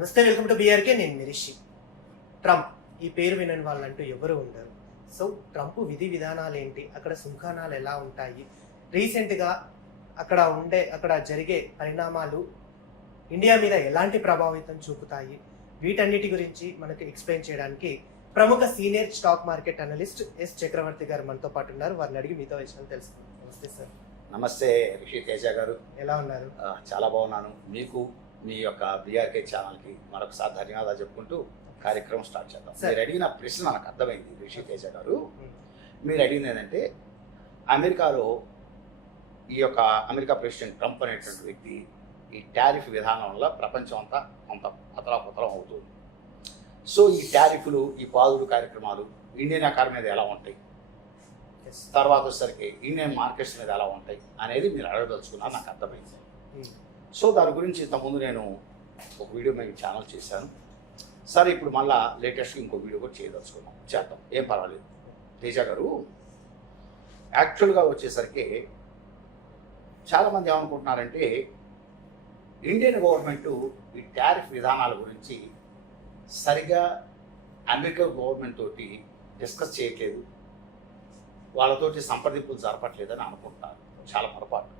నమస్తే, welcome to BRK. నేను మిరిషి. Trump ఈ పేరు వినని వాళ్ళంటూ ఎవరు ఉండరు. సో ట్రంప్ విధి విధానాలు ఏంటి, అక్కడ సుంకానాలు ఎలా ఉంటాయి, రీసెంట్గా అక్కడ జరిగే పరిణామాలు ఇండియా మీద ఎలాంటి ప్రభావితం చూపుతాయి, వీటన్నిటి గురించి మనకు ఎక్స్ప్లెయిన్ చేయడానికి ప్రముఖ senior stock market analyst S Chakravarthi garu మనతో పాటు ఉన్నారు. వారిని అడిగి మీతో విషయాలు తెలుసుకుందాం. నమస్తే సార్. నమస్తే రిషి తేజ గారు. ఎలా ఉన్నారు? చాలా బాగున్నాను. మీకు మీ యొక్క బీఆర్కే ఛానల్కి మరొకసారి ధన్యవాదాలు చెప్పుకుంటూ కార్యక్రమం స్టార్ట్ చేద్దాం. మీరు అడిగిన ప్రశ్న నాకు అర్థమైంది రిషి తేజ గారు. మీరు అడిగింది ఏంటంటే, అమెరికాలో ఈ యొక్క అమెరికా ప్రెసిడెంట్ ట్రంప్ అనేటువంటి వ్యక్తి ఈ టారిఫ్ విధానం వల్ల ప్రపంచం అంతా కొంత అతలాకుతలం అవుతుంది. సో ఈ టారిఫ్లు, ఈ పాదులు కార్యక్రమాలు ఇండియన్ ఎకానమీ మీద ఎలా ఉంటాయి, తర్వాత వచ్చేసరికి ఇండియన్ మార్కెట్స్ మీద ఎలా ఉంటాయి అనేది మీరు అడగదలుచుకున్నారు. నాకు అర్థమైంది. సో దాని గురించి ఇంతకుముందు నేను ఒక వీడియో మీ ఛానల్ చేశాను. సరే, ఇప్పుడు మళ్ళీ లేటెస్ట్గా ఇంకో వీడియో కూడా చేద్దాం, ఏం పర్వాలేదు. తేజ గారు, యాక్చువల్గా వచ్చేసరికి చాలామంది ఏమనుకుంటున్నారంటే, ఇండియన్ గవర్నమెంట్ ఈ టారిఫ్ విధానాల గురించి సరిగా అమెరికా గవర్నమెంట్ తోటి డిస్కస్ చేయట్లేదు, వాళ్ళతోటి సంప్రదింపులు జరపట్లేదని అనుకుంటున్నారు. చాలా పొరపాటు.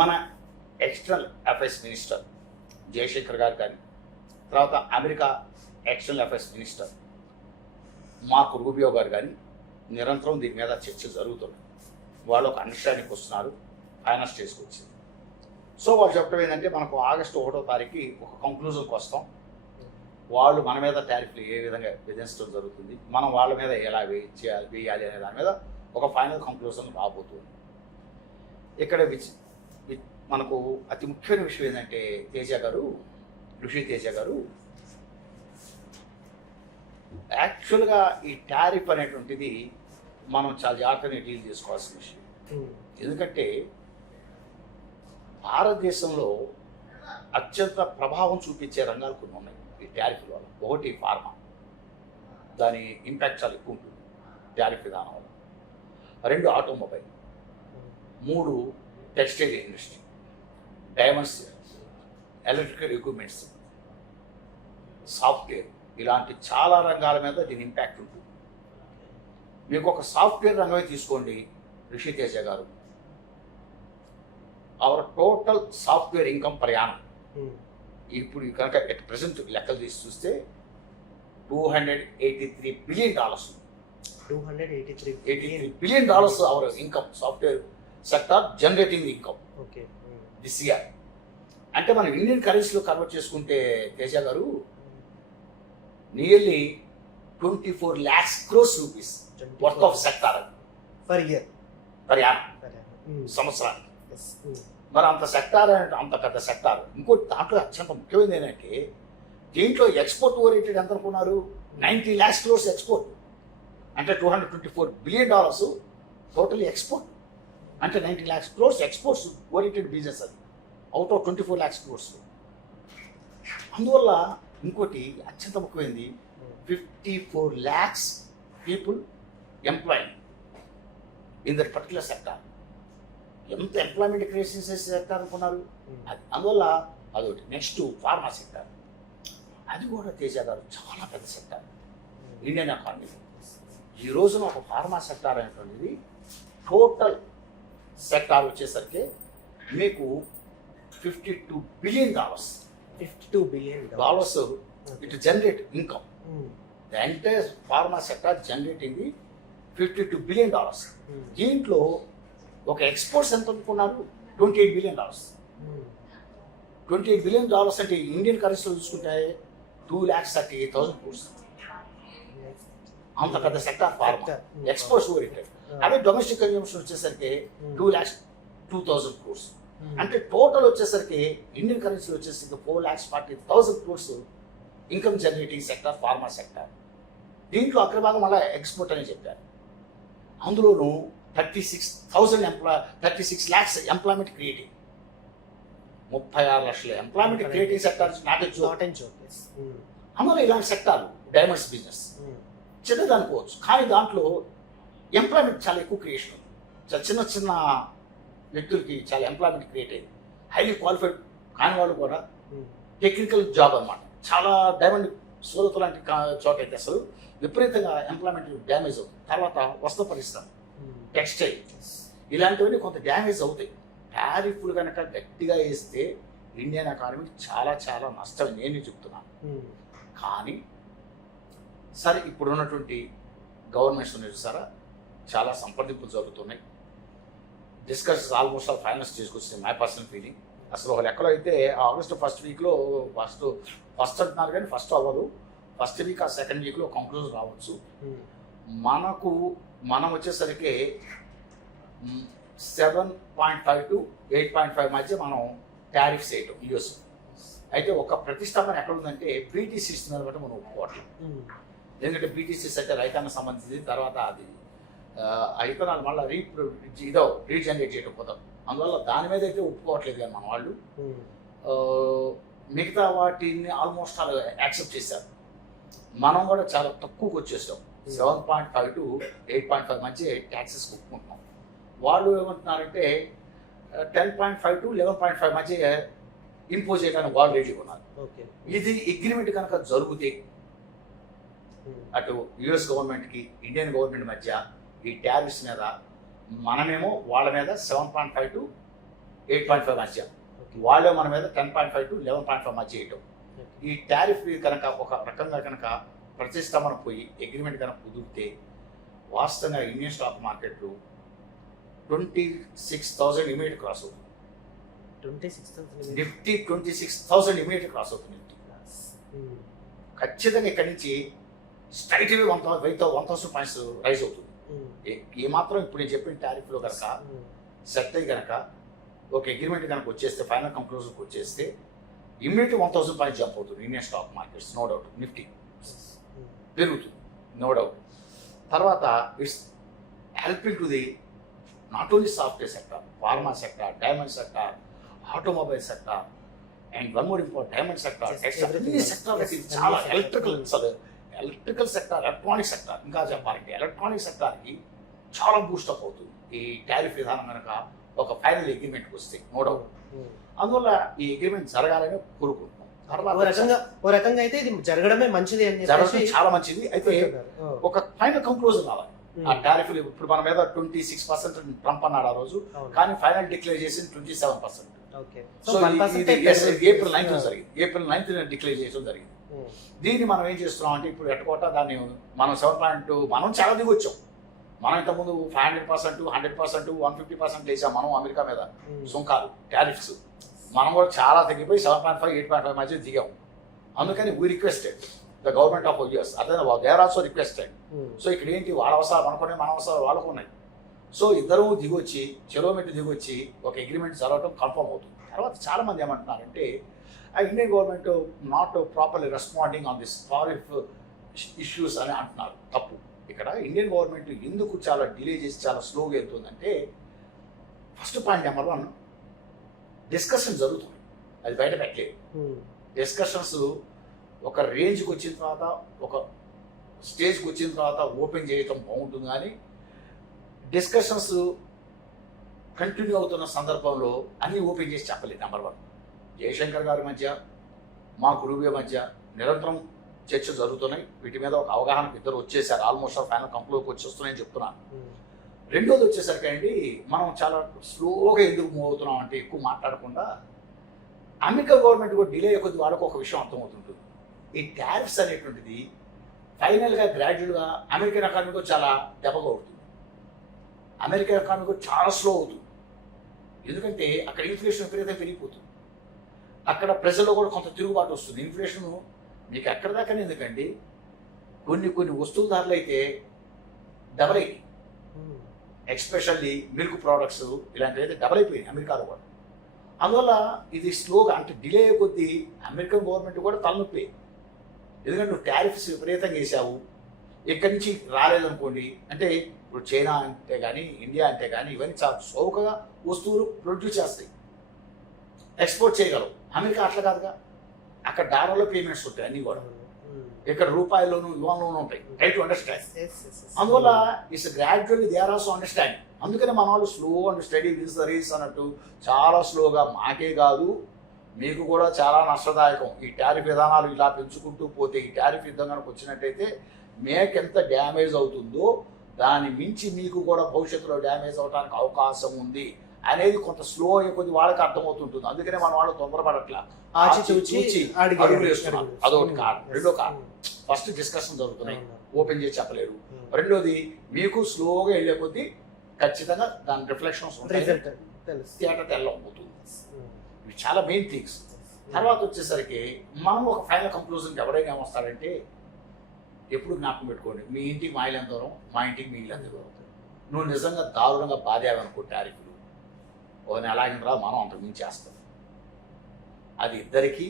మన ఎక్స్టర్నల్ అఫైర్స్ మినిస్టర్ జయశంకర్ గారు కానీ, తర్వాత America external affairs minister Marco Rubio గారు కానీ నిరంతరం దీని మీద చర్చలు జరుగుతున్నాయి. వాళ్ళు ఒక అండర్స్టాండింగ్కి వస్తున్నారు, ఫైనల్ స్టేజ్కి వచ్చింది. సో వాళ్ళు చెప్పడం ఏంటంటే, మనకు ఆగస్టు 1వ తారీఖు ఒక కంక్లూజన్కి వస్తాం. వాళ్ళు మన మీద టారిఫ్లు ఏ విధంగా విధించడం జరుగుతుంది, మనం వాళ్ళ మీద ఎలా వేయాలి అనే దాని మీద ఒక ఫైనల్ కంక్లూజన్ రాబోతుంది. ఇక్కడ మనకు అతి ముఖ్యమైన విషయం ఏంటంటే ఋషి తేజ గారు, యాక్చువల్గా ఈ టారిఫ్ అనేటువంటిది మనం చాలా జాగ్రత్తగా డీల్ చేసుకోవాల్సిన విషయం. ఎందుకంటే భారతదేశంలో అత్యంత ప్రభావం చూపించే రంగాలు కొన్ని ఉన్నాయి ఈ టారిఫ్ వల్ల. ఒకటి ఫార్మా, దాని ఇంపాక్ట్ చాలా ఎక్కువ ఉంటుంది టారిఫ్ విధానం వల్ల. 2 automobile, 3 textile industry, diamonds, electrical equipments, software, ఇలాంటి చాలా రంగాల మీద దీని ఇంపాక్ట్ ఉంటుంది. మీకు ఒక సాఫ్ట్వేర్ రంగమే తీసుకోండి రిషి తేజ గారు, అవర్ టోటల్ సాఫ్ట్వేర్ ఇన్కమ్ ప్రయాణం ఇప్పుడు కనుక ఎట్ ప్రజెంట్ లెక్కలు తీసి చూస్తే $283 billion. $283 billion our income, software sector generating income this year. అంటే మనం ఇండియన్ కరెన్సీలో కన్వర్ట్ చేసుకుంటే తేజ గారు, nearly 24 lakhs crores rupees worth of sector per year, సంవత్సరానికి. మరి అంత సెక్టార్, అంత పెద్ద సెక్టార్. ఇంకోటి దాంట్లో అత్యంత ముఖ్యమైనది ఏంటంటే, దీంట్లో ఎక్స్పోర్ట్ ఓరియంటెడ్ ఎంత అనుకున్నారు, 90 lakhs crores ఎక్స్పోర్ట్. అంటే $224 బిలియన్ టోటల్ ఎక్స్పోర్ట్. అంటే 90 lakhs crores exports oriented business అది, అవుట్ ఆఫ్ 24 lakhs crores. అందువల్ల ఇంకోటి అత్యంత ముఖ్యమైనది, 54 lakhs people employ in that particular sector. ఎంత ఎంప్లాయ్మెంట్ క్రియేషన్ చేసే సెక్టార్ అనుకున్నారు అది. అందువల్ల అదొకటి. నెక్స్ట్ ఫార్మా సెక్టార్, అది కూడా తేజ గారు చాలా పెద్ద సెక్టార్ ఇండియన్ ఎకానమీ. ఈ రోజున ఒక ఫార్మా సెక్టార్ అనేటువంటిది టోటల్ సెక్టార్ వచ్చేసరికి మీకు $52 billion. $52 billion it generate income. The entire pharma sector generating $52 billion. దీంట్లో ఒక ఎక్స్పోర్ట్స్ ఎంత అనుకున్నారు, $28 బిలియన్. $28 బిలియన్ అంటే ఇండియన్ కరెన్సీలో చూసుకుంటే 2,38,000 crores. అంత పెద్ద సెక్టార్ ఫార్మా, ఎక్స్పోర్ట్స్ ఓరియంటెడ్. అదే డొమెస్టిక్ కన్జంప్షన్ వచ్చేసరికి 2,02,000 crores. అంటే టోటల్ వచ్చేసరికి ఇండియన్ కరెన్సీ వచ్చేసరికి 4,40,000 crores income generating sector pharma sector. దీంట్లో అగ్రభాగం మళ్ళీ ఎక్స్పోర్ట్ అని చెప్పారు. అందులోనూ 36 lakhs ఎంప్లాయ్మెంట్ క్రియేటింగ్, 36 లక్షల ఎంప్లాయ్మెంట్ క్రియేటింగ్ సెక్టార్. అందులో ఇలాంటి సెక్టార్ డైమండ్స్ బిజినెస్ చిన్నది అనుకోవచ్చు, కానీ దాంట్లో ఎంప్లాయ్మెంట్ చాలా ఎక్కువ క్రియేషన్ ఉంది. చాలా చిన్న చిన్న వ్యక్తులకి చాలా ఎంప్లాయ్మెంట్ క్రియేట్ అయింది. హైలీ క్వాలిఫైడ్ కాని వాళ్ళు కూడా టెక్నికల్ జాబ్ అన్నమాట. చాలా డైమండ్ సూరత్ లాంటి చోట అయితే అసలు విపరీతంగా ఎంప్లాయ్మెంట్ డ్యామేజ్ అవుతుంది. తర్వాత వస్త్ర పరిశ్రమ, టెక్స్టైల్, ఇలాంటివన్నీ కొంత డ్యామేజ్ అవుతాయి. టారిఫ్లు కనుక గట్టిగా వేస్తే ఇండియన్ ఎకానమీకి చాలా చాలా నష్టం నేను చెప్తున్నాను. కానీ సరే ఇప్పుడు ఉన్నటువంటి గవర్నమెంట్స్ ఉన్నాయి చూసారా, చాలా సంప్రదింపులు జరుగుతున్నాయి. డిస్కషన్స్ ఆల్మోస్ట్ ఆల్ ఫైనల్స్ తీసుకొచ్చింది. మై పర్సనల్ ఫీలింగ్ అసలు ఒక లెక్కలో అయితే ఆగస్టు ఫస్ట్ వీక్లో ఫస్ట్ అంటున్నారు కానీ ఫస్ట్ అవ్వదు. ఫస్ట్ వీక్ ఆ సెకండ్ వీక్లో కంక్లూజన్ రావచ్చు. మనం వచ్చేసరికి 7.5 to 8.5 మధ్య మనం టారిఫ్స్ వేయటం యూఎస్. అయితే ఒక ప్రతిష్టంభన ఎక్కడ ఉందంటే బీటీసీ ఇస్తున్నారు బట్టి మనం ఒప్పుకోవట్లేదు. ఎందుకంటే బీటీసీస్ అంటే రైతాంగం సంబంధించింది. తర్వాత అది ఆ ఇతనాలు మళ్ళీ రీజనరేట్ చేయడం పోతాం. అందువల్ల దాని మీద అయితే ఒప్పుకోవట్లేదు కానీ మన వాళ్ళు మిగతా వాటిని ఆల్మోస్ట్ ఆల్ యాక్సెప్ట్ చేశారు. మనం కూడా చాలా తక్కువకి వచ్చేసాం. 7.5 to 8.5 మధ్య ట్యాక్సెస్ ఒప్పుకుంటున్నాం. వాళ్ళు ఏమంటున్నారంటే 10.5 to 11.5 మధ్య ఇంపోజ్ చేయడానికి వాళ్ళు రెడీగా ఉన్నారు. ఇది అగ్రిమెంట్ కనుక జరిగితే అటు యుఎస్ గవర్నమెంట్కి ఇండియన్ గవర్నమెంట్ మధ్య ఈ టారిఫ్స్ మీద మనమేమో వాళ్ళ మీద 7.5 to 8.5 మధ్య, వాళ్ళే మన మీద 10.5 to 11.5 మధ్య చేయటం. ఈ టారిఫ్ కనుక ఒక రకంగా కనుక ప్రతిష్టంభన పోయి అగ్రిమెంట్ కనుక కుదిరితే వాస్తవంగా ఇండియన్ స్టాక్ మార్కెట్లు 26,000 ఇమీడియట్ క్రాస్ అవుతుంది. నిఫ్టీ 26,000 ఇమీడియట్ క్రాస్ అవుతుంది. ఖచ్చితంగా ఇక్కడి నుంచి స్ట్రైట్ అవే 1,000 పాయింట్స్ రైజ్ అవుతుంది. ఏమాత్రం ఇప్పుడు నేను చెప్పిన టారిఫ్లో కనుక సెట్ అయ్యి కనుక ఒక అగ్రిమెంట్ కనుక వచ్చేస్తే, ఫైనల్ కంక్లూజన్కి వచ్చేస్తే ఇమ్మీడియట్ 1,000 పాయింట్స్ జంప్ అవుతుంది Indian stock markets. No doubt Nifty పెరుగుతుంది, నో డౌట్. తర్వాత it's helping to the not only software sector, pharma sector, diamond sector, automobile sector, and one more important diamond sector, అన్ని sector చాలా electrical sector, electronic sector, ఇంకా చెప్పాలంటే electronic సెక్టార్కి చాలా boost up అవుతుంది ఈ tariff విధానం కనుక ఒక ఫైనల్ అగ్రిమెంట్కి వస్తే, నో డౌట్. అందువల్ల ఈ అగ్రిమెంట్ జరగాలని కోరుకుంటున్నాం. ఓ రకంగా అయితే ఇది జరగడమే మంచిది అని జరగడం చాలా మంచిది. అయితే ఒక ఫైనల్ కంక్లూజన్ రావాలి. ఆ టారిఫ్లు ఇప్పుడు మన మీద 26% ట్రంప్ అన్నాడు ఆ రోజు, కానీ ఫైనల్ డిక్లేర్ చేసింది 27%. సో ఏప్రిల్ 9th జరిగింది. ఏప్రిల్ 9th డిక్లేర్ చేయడం జరిగింది. దీన్ని మనం ఏం చేస్తున్నాం అంటే ఇప్పుడు ఎట్టుకోట దాన్ని మనం 7.2 మనం చాలా దిగొచ్చాం. మనం ఇంతకుముందు 500%, 100%, 150% వేసాం మనం అమెరికా మీద సుంకాలు, టారిఫ్స్. మనం కూడా చాలా తగ్గిపోయి 7.5, 8.5 మధ్య దిగాం. అందుకని we requested the government of US, అదే they are also requested. So ఇక్కడ ఏంటి, వాళ్ళ అవసరాలు మనకునే, మన అవసరాలు వాళ్ళకు ఉన్నాయి. సో ఇద్దరు దిగొచ్చి కిలోమీటర్ దిగొచ్చి ఒక అగ్రిమెంట్ జరగడం కన్ఫర్మ్ అవుతుంది. తర్వాత చాలామంది ఏమంటున్నారంటే Indian government not properly responding on this tariff issues అని అంటున్నారు. తప్పు. ఇక్కడ ఇండియన్ గవర్నమెంట్ ఎందుకు చాలా డిలే చేసి చాలా స్లోగా వెళ్తుందంటే, ఫస్ట్ పాయింట్ నెంబర్ 1, డిస్కషన్ జరుగుతుంది, అది బయట పెట్టలేదు. డిస్కషన్స్ ఒక రేంజ్కి వచ్చిన తర్వాత, ఒక స్టేజ్కి వచ్చిన తర్వాత ఓపెన్ చేయటం బాగుంటుంది. కానీ డిస్కషన్స్ కంటిన్యూ అవుతున్న సందర్భంలో అన్నీ ఓపెన్ చేసి చెప్పలేదు. నెంబర్ 1, జయశంకర్ గారి మధ్య, మార్కో రూబియో మధ్య నిరంతరం చర్చలు జరుగుతున్నాయి. వీటి మీద ఒక అవగాహనకు ఇద్దరు వచ్చేసారు. ఆల్మోస్ట్ ఫైనల్ కంక్లూజన్కి వచ్చేస్తున్నాయని చెప్తున్నాను. రెండోది వచ్చేసరికి అండి, మనం చాలా స్లోగా ఎందుకు మూవ్ అవుతున్నాం అంటే, ఎక్కువ మాట్లాడకుండా అమెరికా గవర్నమెంట్ కూడా డిలే కొద్ది వాళ్ళకు ఒక విషయం అర్థమవుతుంటుంది. ఈ టారిఫ్స్ అనేటువంటిది ఫైనల్గా గ్రాడ్యువల్గా అమెరికన్ ఎకానమీకి చాలా దెబ్బగా అవుతుంది. అమెరికన్ ఎకానమీ చాలా స్లో అవుతుంది. ఎందుకంటే అక్కడ ఇన్ఫ్లేషన్ విపరీతంగా పెరిగిపోతుంది. అక్కడ ప్రజల్లో కూడా కొంత తిరుగుబాటు వస్తుంది. ఇన్ఫ్లేషన్ మీకు ఎక్కడ దాకానే ఎందుకండి, కొన్ని వస్తువుల ధరలు అయితే డబల్ అయ్యాయి. ఎక్స్పెషల్లీ మిల్క్ ప్రోడక్ట్స్ ఇలాంటివి అయితే డబల్ అయిపోయినాయి అమెరికాలో కూడా. అందువల్ల ఇది స్లోగా అంటే డిలే కొద్దీ అమెరికన్ గవర్నమెంట్ కూడా తలనొప్పి. ఎందుకంటే నువ్వు టారిఫ్స్ విపరీతంగా వేసావు, ఇక్కడి నుంచి రాలేదనుకోండి, అంటే ఇప్పుడు చైనా అంటే కానీ, ఇండియా అంటే కానీ ఇవన్నీ చాలా చౌకగా వస్తువులు ప్రొడ్యూస్ చేస్తాయి, ఎక్స్పోర్ట్ చేయగలవు. అమెరికా అట్లా కాదుగా, అక్కడ డాలర్లో పేమెంట్స్ ఉంటాయి అన్నీ కూడా, ఇక్కడ రూపాయల్లోనూ యువన్లోనూ ఉంటాయి. Try to understand. అందువల్ల it's gradually they are also understanding. అందుకని మన వాళ్ళు slow and steady wins the race అన్నట్టు చాలా స్లోగా, మాకే కాదు మీకు కూడా చాలా నష్టదాయకం. ఈ టారిఫ్ విధానాలు ఇలా పెంచుకుంటూ పోతే, ఈ టారిఫ్ యుద్ధం కనుక వచ్చినట్టయితే మేక్ ఎంత డ్యామేజ్ అవుతుందో దాని మించి మీకు కూడా భవిష్యత్తులో డ్యామేజ్ అవడానికి అవకాశం ఉంది అనేది కొంత స్లో అయ్యే కొద్ది వాళ్ళకి అర్థమవుతుంటుంది. అందుకనే మన వాళ్ళు తొందరపడట్లా, ఆచితూచి అడుగులు వేస్తున్నారు. అదొకటి కారణం. రెండో కారణం, ఫస్ట్ డిస్కషన్ జరుగుతున్నాయి, ఓపెన్ చేసి చెప్పలేరు. రెండోది, మీకు స్లోగా వెళ్ళే కొద్దీ ఖచ్చితంగా దాని రిఫ్లెక్షన్స్ ఉంటాయి, థియేటర్ తెల్లవుతుంది. ఇవి చాలా మెయిన్ థింగ్స్. తర్వాత వచ్చేసరికి మనం ఒక ఫైనల్ కంక్లూజన్కి ఎవరైనా ఏమొస్తాడంటే, ఎప్పుడు జ్ఞాపకం పెట్టుకోండి, మీ ఇంటికి మా ఇల్లు ఎంత దూరం, మా ఇంటికి మీ ఇల్లు ఎంత దూరం. నువ్వు నిజంగా దారుణంగా బాధావనుకో టారిఫ్లు, ఓ నెలాగినరా మనం అంతకు మించి చేస్తాం. అది ఇద్దరికి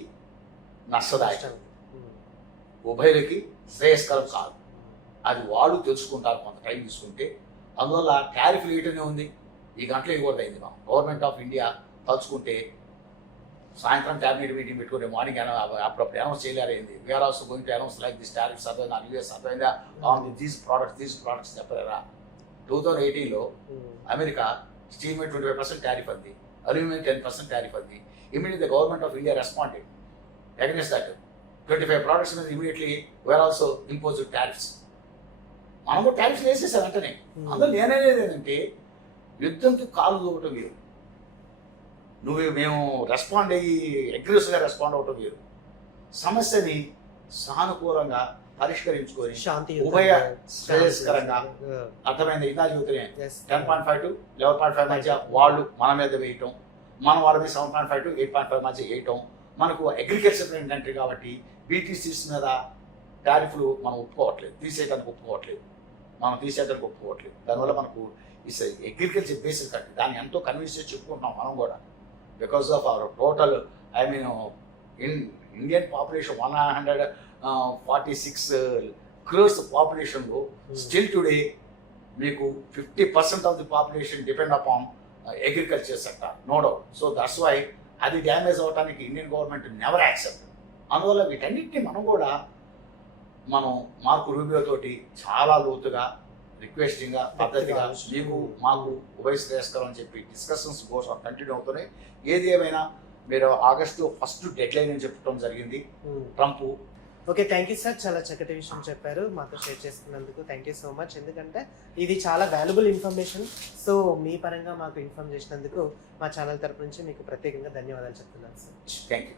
నష్టదాయకం, ఉభయులకి శ్రేయస్కరం కాదు. అది వాళ్ళు తెలుసుకుంటారు కొంత టైం తీసుకుంటే. అందువల్ల టారిఫ్ వేయటమే ఉంది, ఈ గంటలు ఇవ్వకూడదు అయింది. మనం గవర్నమెంట్ ఆఫ్ ఇండియా తలుచుకుంటే సాయంత్రం క్యాబినెట్ మీటింగ్ పెట్టుకుని మార్నింగ్ అప్పుడప్పుడు అనౌన్స్ చేయలేరైంది. We're also going to announce like this tariffs అర్థమైందా, యూఎస్ అర్థమైందా, ఆన్ దీస్ ప్రోడక్ట్స్ చెప్పలేరా. 2018లో అమెరికా స్టీల్ మీద 25% టారిఫ్ అంది, అల్యూమినియం 10% టారిఫ్ అంది. Immediately the government of India responded against that. 25 products మీద immediately we're also imposed tariffs. మనం కూడా టారిఫ్స్ వేసేసారు వెంటనే. అందులో నేనేది ఏంటంటే, యుద్ధంకి కాలు దూకటం వేరు, మేము రెస్పాండ్ అయ్యి అగ్రెసివ్గా రెస్పాండ్ అవటం వేరు. సమస్యని సానుకూలంగా పరిష్కరించుకొని ఉభయ శ్రేయస్కరంగా, అర్థమైంది. ఇలా చెబుతున్నాయి 10.5 to 11.5 మధ్య వాళ్ళు మన మీద వేయటం, మన వాళ్ళ మీద 7.5 to 8.5 మధ్య వేయటం. మనకు అగ్రికల్చర్ కంట్రీ కాబట్టి బీటీసీస్ మీద టారిఫ్లు మనం ఒప్పుకోవట్లేదు, తీసేయడానికి ఒప్పుకోవట్లేదు. దానివల్ల మనకు ఇస్ అగ్రికల్చర్ బేస్డ్ కంట్రీ, దాన్ని ఎంతో కన్విన్స్ చేసి చెప్పుకుంటున్నాం మనం కూడా. Because of our total Indian population 146 crores పాపులేషన్లో స్టిల్ టుడే మీకు 50% of the population depend upon agriculture sector, no doubt. So that's why అది డ్యామేజ్ అవడానికి ఇండియన్ గవర్నమెంట్ నెవర్ యాక్సెప్ట్. అందువల్ల వీటన్నిటిని మనం మార్కు రూబియో తోటి చాలా లోతుగా రిక్వెస్టింగ్గా పద్ధతిగా మీకు మాకు ఉభయ శ్రేయస్కరం అని చెప్పి డిస్కషన్స్ కోసం కంటిన్యూ అవుతున్నాయి. ఏది ఏమైనా మీరు ఆగస్టు 1st డెడ్లైన్ అని చెప్పడం జరిగింది Trump. Okay, thank you sir, చాలా చక్కటి విషయం చెప్పారు, మాతో షేర్ చేసుకున్నందుకు థ్యాంక్ యూ సో మచ్. ఎందుకంటే ఇది చాలా వాల్యుబుల్ ఇన్ఫర్మేషన్. సో మీ పరంగా మాకు ఇన్ఫార్మ్ చేసినందుకు మా ఛానల్ తరపు నుంచి మీకు ప్రత్యేకంగా ధన్యవాదాలు చెప్తున్నాను సార్. Thank you.